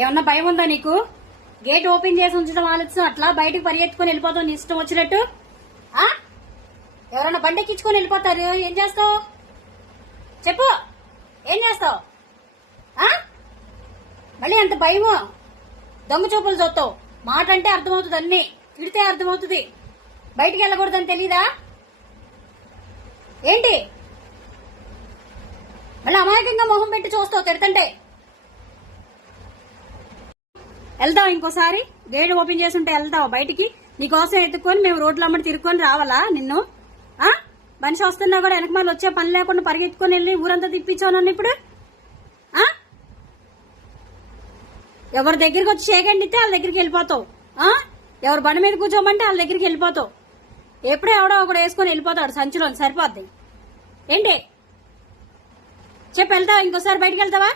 ఏమన్నా భయం ఉందా నీకు? గేట్ ఓపెన్ చేసి ఉంచడం ఆలోచన అట్లా బయటకు పరిగెత్తుకొని వెళ్ళిపోతావు నీ ఇష్టం వచ్చినట్టు. ఎవరన్నా బండి ఎక్కించుకొని వెళ్ళిపోతారు, ఏం చేస్తావు చెప్పు? ఏం చేస్తావు? మళ్ళీ అంత భయమో? దొంగ చూపులు చూస్తావు. మాట అంటే అర్థమవుతుంది, అన్ని తిడితే అర్థమవుతుంది. బయటికి వెళ్ళకూడదని తెలీదా ఏంటి? మళ్ళీ అమాయకంగా మొహం పెట్టి చూస్తావు తిడుతుంటే. వెళ్తావు ఇంకోసారి గేట్ ఓపెన్ చేసి ఉంటే వెళ్తావు బయటికి? నీకోసం ఎత్తుక్కొని మేము రోడ్ల అమ్మడి తిరుక్కొని రావాలా నిన్ను? మనిషి వస్తున్నా కూడా వెనకమాలు వచ్చే పని లేకుండా పరిగెత్తుకొని వెళ్ళి ఊరంతా తిప్పించావు నన్ను ఇప్పుడు. ఎవరి దగ్గరికి వచ్చి చేయకండితే వాళ్ళ దగ్గరికి వెళ్ళిపోతావు. ఎవరు బండి మీద కూర్చోమంటే వాళ్ళ దగ్గరికి వెళ్ళిపోతావు. ఎప్పుడో ఎవడో ఒకడు వేసుకొని వెళ్ళిపోతాడు సంచిలో, సరిపోద్ది ఏంటి చెప్పు? వెళ్తావా ఇంకోసారి బయటికి వెళ్తావా?